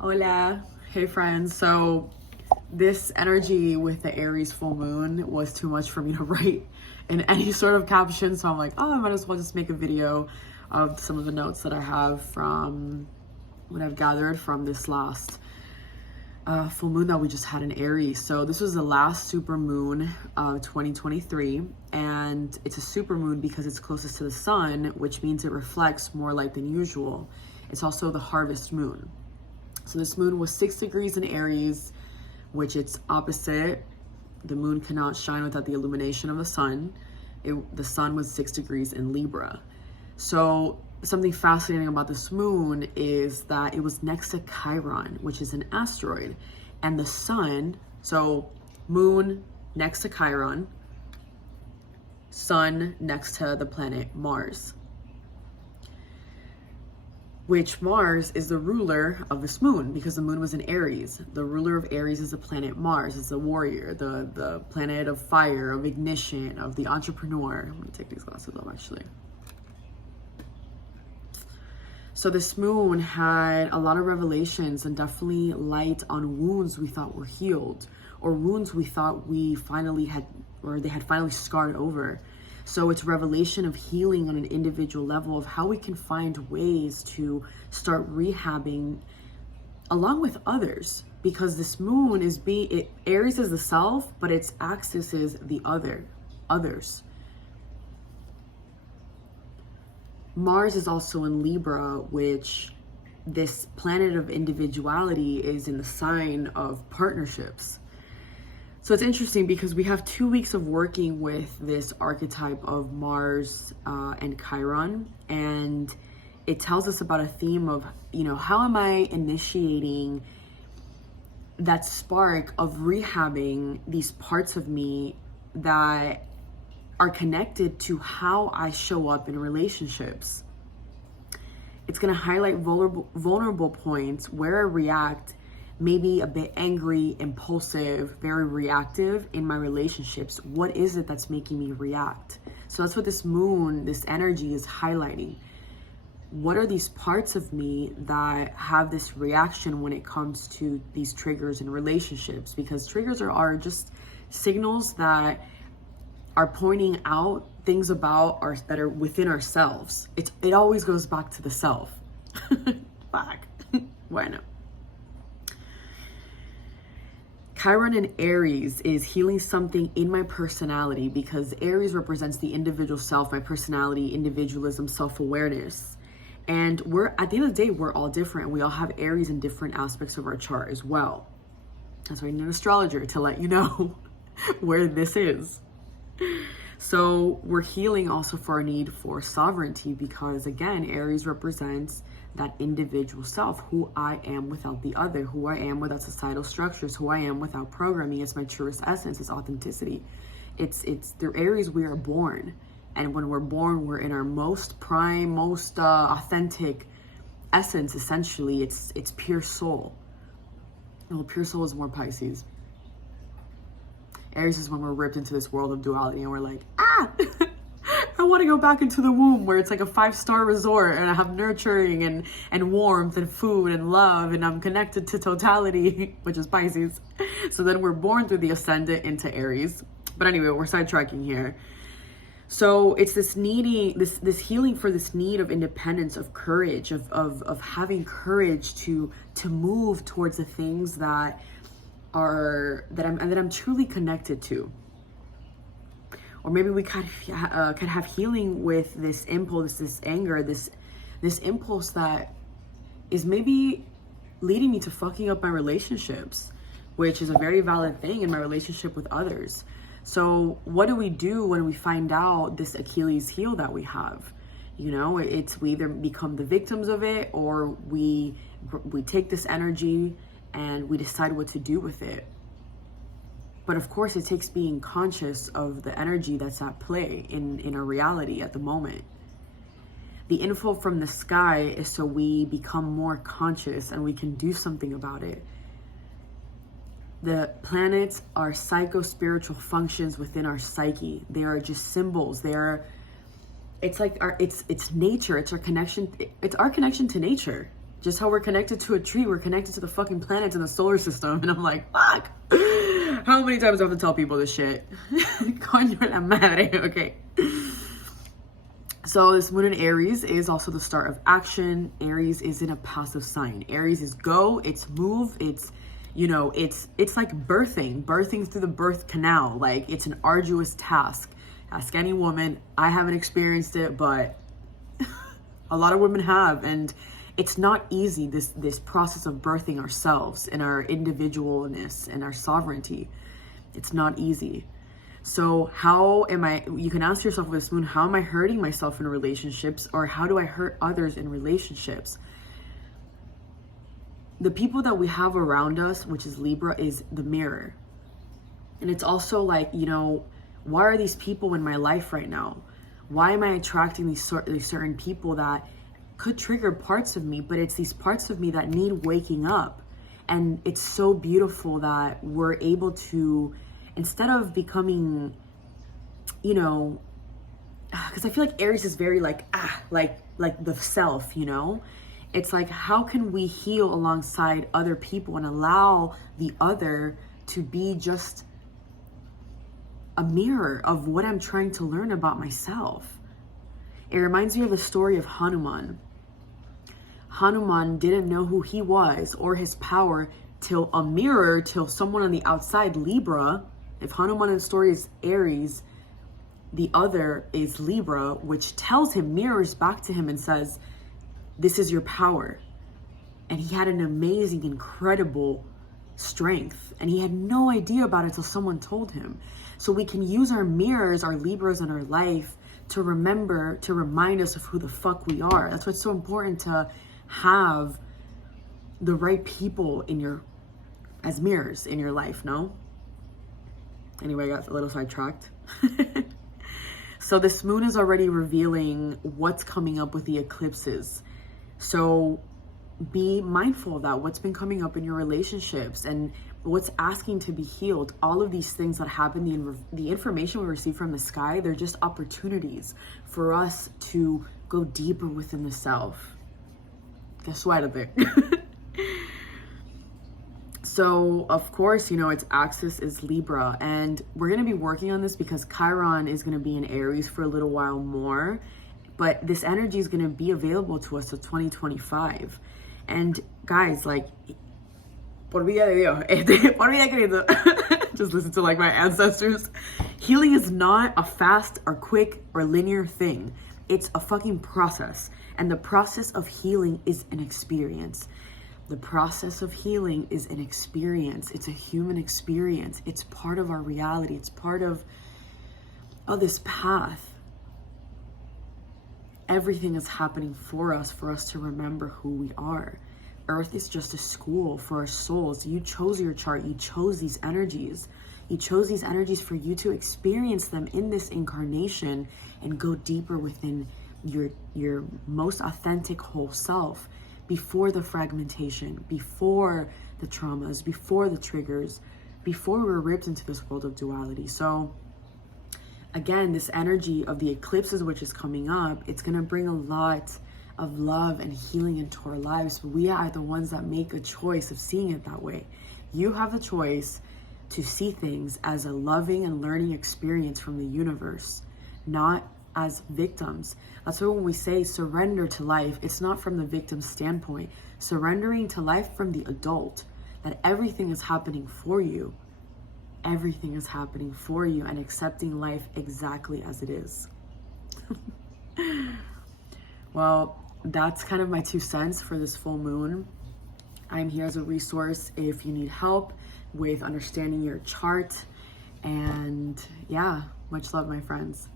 Hola, hey friends. So this energy with the Aries full moon was too much for me to write in any sort of caption. So I'm like, oh, I might as well just make a video of some of the notes that I have from what I've gathered from this last full moon that we just had in Aries. So this was the last super moon of 2023, and it's a super moon because it's closest to the sun, which means it reflects more light than usual. It's also the harvest moon. So this moon was 6 degrees in Aries, which it's opposite. The moon cannot shine without the illumination of the sun. The sun was 6 degrees in Libra. So something fascinating about this moon is that it was next to Chiron, which is an asteroid, and the sun, so moon next to Chiron, sun next to the planet Mars, which Mars is the ruler of this moon because the moon was in Aries. The ruler of Aries is the planet Mars. It's the warrior, the planet of fire, of ignition, of the entrepreneur. I'm gonna take these glasses off actually. So this moon had a lot of revelations and definitely light on wounds we thought were healed, or wounds we thought we finally had, or they had finally scarred over. So it's revelation of healing on an individual level of how we can find ways to start rehabbing along with others, because this moon is Aries is the self, but its axis is the others. Mars is also in Libra, which this planet of individuality is in the sign of partnerships. So it's interesting because we have 2 weeks of working with this archetype of Mars and Chiron, and it tells us about a theme of, how am I initiating that spark of rehabbing these parts of me that are connected to how I show up in relationships. It's going to highlight vulnerable points where I react, maybe a bit angry, impulsive, very reactive in my relationships. What is it that's making me react? So that's what this moon, this energy is highlighting. What are these parts of me that have this reaction when it comes to these triggers in relationships? Because triggers are just signals that are pointing out things about that are within ourselves. It always goes back to the self. Fuck. Bueno. Chiron in Aries is healing something in my personality, because Aries represents the individual self, my personality, individualism, self-awareness. And at the end of the day, we're all different. We all have Aries in different aspects of our chart as well. That's why I need an astrologer to let you know where this is. So we're healing also for our need for sovereignty, because again, Aries represents that individual self, who I am without the other, who I am without societal structures, who I am without programming. It's my truest essence, it's authenticity. It's through Aries we are born. And when we're born, we're in our most prime, most authentic essence, essentially. It's pure soul. Well, pure soul is more Pisces. Aries is when we're ripped into this world of duality and we're like, I want to go back into the womb where it's like a 5-star resort and I have nurturing and warmth and food and love and I'm connected to totality, which is Pisces. So then we're born through the ascendant into Aries. But anyway, we're sidetracking here. So it's this needing, this healing for this need of independence, of courage, of having courage to move towards the things that I'm truly connected to. Or maybe we could have healing with this impulse, this anger, this impulse that is maybe leading me to fucking up my relationships, which is a very valid thing in my relationship with others. So what do we do when we find out this Achilles heel that we have? It's we either become the victims of it, or we take this energy and we decide what to do with it. But of course, it takes being conscious of the energy that's at play in our reality at the moment. The info from the sky is so we become more conscious and we can do something about it. The planets are psycho-spiritual functions within our psyche. They are just symbols. It's like it's nature. It's our connection to nature. Just how we're connected to a tree, we're connected to the fucking planets in the solar system. And I'm like, fuck. How many times do I have to tell people this shit? Coño la madre. Okay. So this moon in Aries is also the start of action. Aries isn't a passive sign. Aries is go, it's move, it's, you know, it's like birthing through the birth canal. Like, it's an arduous task. Ask any woman. I haven't experienced it, but a lot of women have. And it's not easy, this process of birthing ourselves and our individualness and our sovereignty. It's not easy. So how am I, you can ask yourself with this moon, how am I hurting myself in relationships, or how do I hurt others in relationships? The people that we have around us, which is Libra, is the mirror. And it's also like, you know, why are these people in my life right now? Why am I attracting these certain people that could trigger parts of me, but it's these parts of me that need waking up? And it's so beautiful that we're able to, instead of becoming, you know, because I feel like Aries is very like the self, you know? It's like, how can we heal alongside other people and allow the other to be just a mirror of what I'm trying to learn about myself? It reminds me of the story of Hanuman. Hanuman didn't know who he was or his power till someone on the outside, Libra. If Hanuman in the story is Aries, the other is Libra, which tells him, mirrors back to him and says, this is your power. And he had an amazing, incredible strength. And he had no idea about it till someone told him. So we can use our mirrors, our Libras in our life, to remember, to remind us of who the fuck we are. That's why it's so important to have the right people as mirrors in your life, no? Anyway, I got a little sidetracked. So this moon is already revealing what's coming up with the eclipses. So be mindful of that, what's been coming up in your relationships and what's asking to be healed. All of these things that happen, the information we receive from the sky, they're just opportunities for us to go deeper within the self. Guess what? So, of course, you know, its axis is Libra, and we're going to be working on this because Chiron is going to be in Aries for a little while more, but this energy is going to be available to us till 2025. And guys, like, por vida de Dios, por vida querido, just listen to like my ancestors. Healing is not a fast or quick or linear thing. It's a fucking process. And the process of healing is an experience. The process of healing is an experience. It's a human experience. It's part of our reality. It's part of this path. Everything is happening for us to remember who we are. Earth is just a school for our souls. You chose your chart. You chose these energies. You chose these energies for you to experience them in this incarnation and go deeper within your most authentic whole self, before the fragmentation, before the traumas, before the triggers, before we were ripped into this world of duality. So again, this energy of the eclipses, which is coming up, it's going to bring a lot of love and healing into our lives. But we are the ones that make a choice of seeing it that way. You have the choice to see things as a loving and learning experience from the universe, not as victims. That's why when we say surrender to life, it's not from the victim standpoint. Surrendering to life from the adult, that everything is happening for you. Everything is happening for you, and accepting life exactly as it is. Well, that's kind of my 2 cents for this full moon. I'm here as a resource if you need help with understanding your chart. And yeah, much love, my friends.